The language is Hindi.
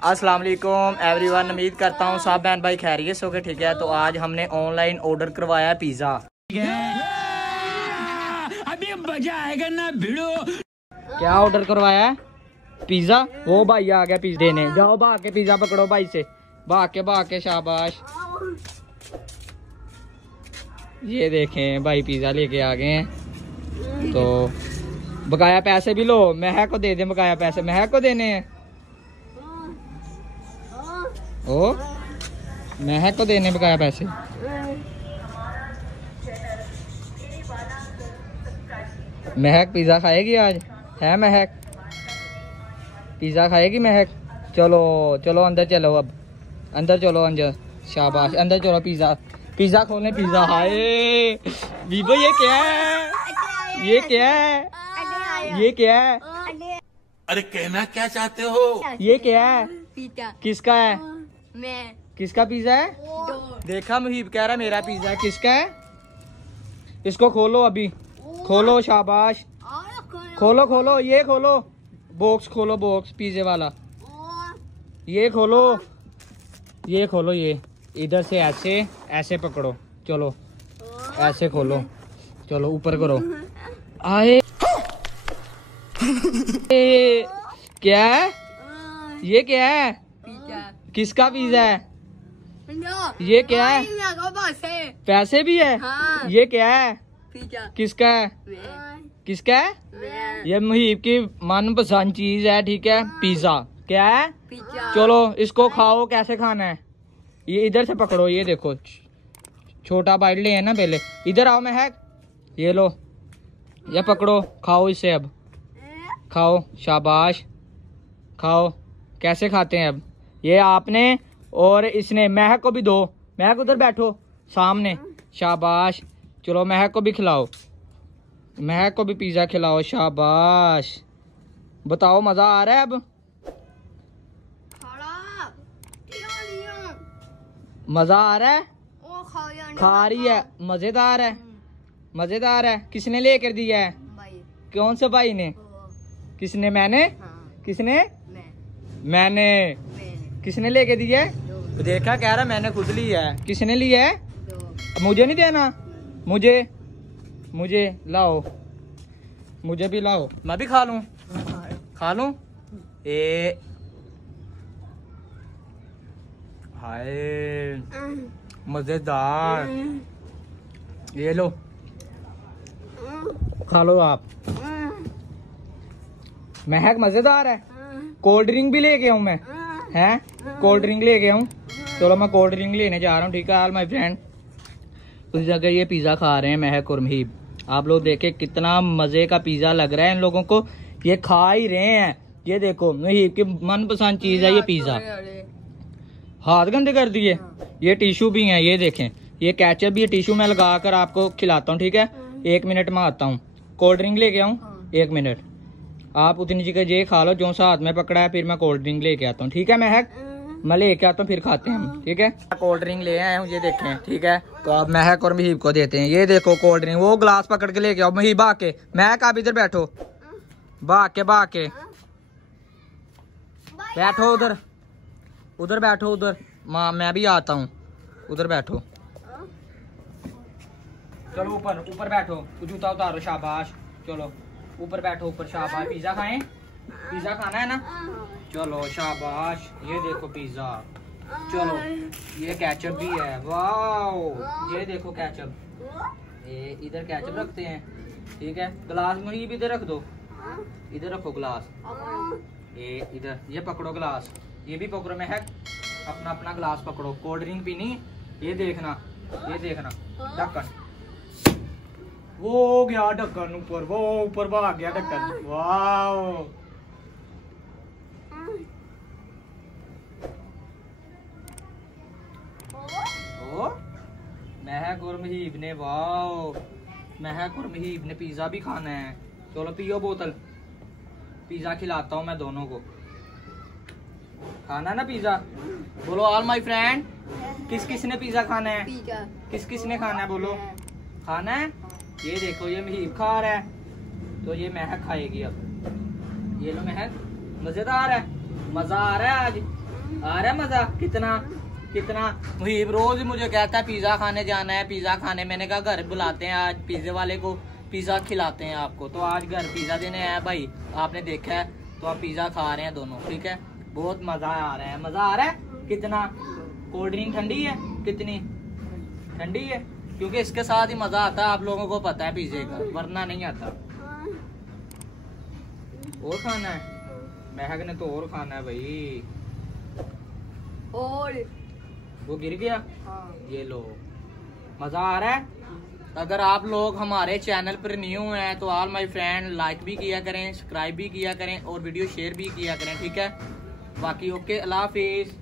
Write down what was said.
अस्सलाम वालेकुम एवरीवन। उम्मीद करता हूँ सब बहन भाई खैरियत से होंगे, ठीक है। तो आज हमने ऑनलाइन ऑर्डर करवाया पिज़्ज़ा। अभी मजा आएगा ना भिड़ो। क्या ऑर्डर करवाया है? पिज़्ज़ा। वो भाई आ गया पिज़्ज़ा देने। जाओ भाग के पिज़्ज़ा पकड़ो भाई से, भाग के शाबाश। ये देखें भाई पिज़्ज़ा लेके आ गए हैं। तो बकाया पैसे भी लो, महक को दे दे। बकाया पैसे महक को देने हैं। ओ महक को देने बकाया पैसे। महक पिज़्ज़ा खाएगी आज, है महक? पिज़्ज़ा खाएगी महक? चलो चलो अंदर चलो, अब अंदर चलो, अंदर शाबाश, अंदर चलो। पिज़्ज़ा खोलें, पिज़्ज़ा। हाय बीबो, ये क्या है? ये क्या है? ये क्या है? अरे कहना क्या चाहते हो? ये क्या है? पिज़्ज़ा किसका है? मैं किसका पिज़्ज़ा है? देखा मुहीब कह रहा है मेरा पिज़्ज़ा है। किसका है? इसको खोलो, अभी खोलो, शाबाश। खोलो खोलो, ये खोलो बॉक्स, खोलो बॉक्स पिज़्ज़े वाला। ये खोलो, ये खोलो। ये इधर से ऐसे ऐसे पकड़ो, चलो ऐसे खोलो, चलो ऊपर करो। आए क्या है? ये क्या है? पिज़्ज़ा किसका पिज़्ज़ा है? ये क्या है? पैसे भी है? हाँ। ये क्या है? पिज़्ज़ा किसका है? किसका है? ये मुहीब की मनपसंद चीज है, ठीक है। पिज़्ज़ा। क्या है? पिज़्ज़ा। चलो इसको खाओ। कैसे खाना है? ये इधर से पकड़ो, ये देखो छोटा बाइट ले है ना पहले। इधर आओ महक, ये लो, ये पकड़ो, खाओ इसे। अब खाओ, शाबाश, खाओ। कैसे खाते हैं अब? ये आपने और इसने। महक को भी दो। महक उधर बैठो सामने, शाबाश। चलो महक को भी खिलाओ, महक को भी पिज़्ज़ा खिलाओ, शाबाश। बताओ मजा आ रहा है अब? मजा आ रहा है? खा रही है, मजेदार है, मजेदार है। किसने लेकर दिया है? कौन से भाई ने? किसने? मैंने। किसने? मैंने। किसने लेके दिया है? देखा, कह रहा मैंने खुद लिया है। किसने लिया है? मुझे नहीं देना। मुझे लाओ, मुझे भी लाओ, मैं भी खा लूं। खा लूं? हाय मजेदार। ये लो, खा लो आप। महक मजेदार है। कोल्ड ड्रिंक भी लेके आऊं मैं? हैं? कोल्ड ड्रिंक लेके आऊं? चलो मैं कोल्ड ड्रिंक लेने जा रहा हूँ, ठीक है। ऑल माय फ्रेंड, उस जगह ये पिज़्ज़ा खा रहे हैं महक और मुहीब। आप लोग देखें कितना मजे का पिज़्ज़ा लग रहा है इन लोगों को। ये खा ही रहे हैं। ये देखो मुहीब की मनपसंद चीज है ये पिज़्ज़ा। हाथ गंदे कर दिए। ये टिश्यू भी हैं, ये देखें। ये केचप भी है, टिश्यू में लगा कर आपको खिलाता हूँ, ठीक है। 1 मिनट में आता हूँ। कोल्ड ड्रिंक लेके आऊँ? 1 मिनट। आप उतनी जगह ये खा लो जो सा हाथ में पकड़ा है, फिर मैं कोल्ड ड्रिंक लेके आता हूँ, ठीक है महक? मैं लेके आता हूँ, फिर खाते हैं हम, ठीक है। कोल्ड ड्रिंक ले आए हूँ, ये देखें, ठीक है। तो अब महक और मुहीब को देते हैं। ये देखो कोल्ड ड्रिंक। वो ग्लास पकड़ के लेके आओ मुहीब, आके। महक आप इधर बैठो, भाग के बैठो उधर, उधर बैठो, उधर। माँ मैं भी आता हूँ, उधर बैठो। चलो ऊपर, ऊपर बैठो, जूता उतारो, शाबाश। चलो ऊपर बैठो, ऊपर, शाबाश। पिज़्ज़ा खाएं? पिज़्ज़ा खाना है ना? चलो शाबाश। ये देखो पिज़्ज़ा। चलो ये केचप भी है, वाओ। ये देखो केचप। ये इधर केचप रखते हैं, ठीक है। गिलास में भी इधर रख दो, इधर रखो गिलास। ये इधर, ये पकड़ो गिलास। ये भी पकड़ो महक, अपना अपना गिलास पकड़ो। कोल्ड ड्रिंक पीनी? ये देखना, ये देखना। ढक्कन, वो गया ढक्कन ऊपर, वो ऊपर भाग गया ढक्कन। वाओ। महक और मुहीब ने, वाओ, महक और मुहीब ने पिज़्ज़ा भी खाना है। चलो पियो बोतल, पिज़्ज़ा खिलाता हूँ मैं दोनों को। खाना ना पिज़्ज़ा? बोलो ऑल माय फ्रेंड, किस किस ने पिज़्ज़ा खाना है? किस किस ने खाना है? बोलो खाना है। ये देखो ये मुहीब खा रहा है, तो ये महक खाएगी अब। ये लो महक, मजेदार है, मजा आ रहा है आज। आ रहा है मजा? कितना कितना? मुहीब रोज ही मुझे कहता है पिज्जा खाने जाना है, पिज्जा खाने। मैंने कहा घर बुलाते हैं आज, पिज्जे वाले को पिज्जा खिलाते हैं आपको। तो आज घर पिज्जा देने आया भाई, आपने देखा है। तो आप पिज्जा खा रहे हैं दोनों, ठीक है। बहुत मजा आ रहा है, मजा आ रहा है। कितना? कोल्ड ड्रिंक ठंडी है? कितनी ठंडी है? क्योंकि इसके साथ ही मजा आता है, आप लोगों को पता है पिज्जे का, वरना नहीं आता। और खाना है? महक ने तो और खाना है भाई। और वो गिर गया। हाँ। ये लो, मजा आ रहा है। अगर आप लोग हमारे चैनल पर न्यू हैं तो ऑल माय फ्रेंड लाइक भी किया करें, सब्सक्राइब भी किया करें और वीडियो शेयर भी किया करें, ठीक है। बाकी ओके, अल्लाह हाफिज।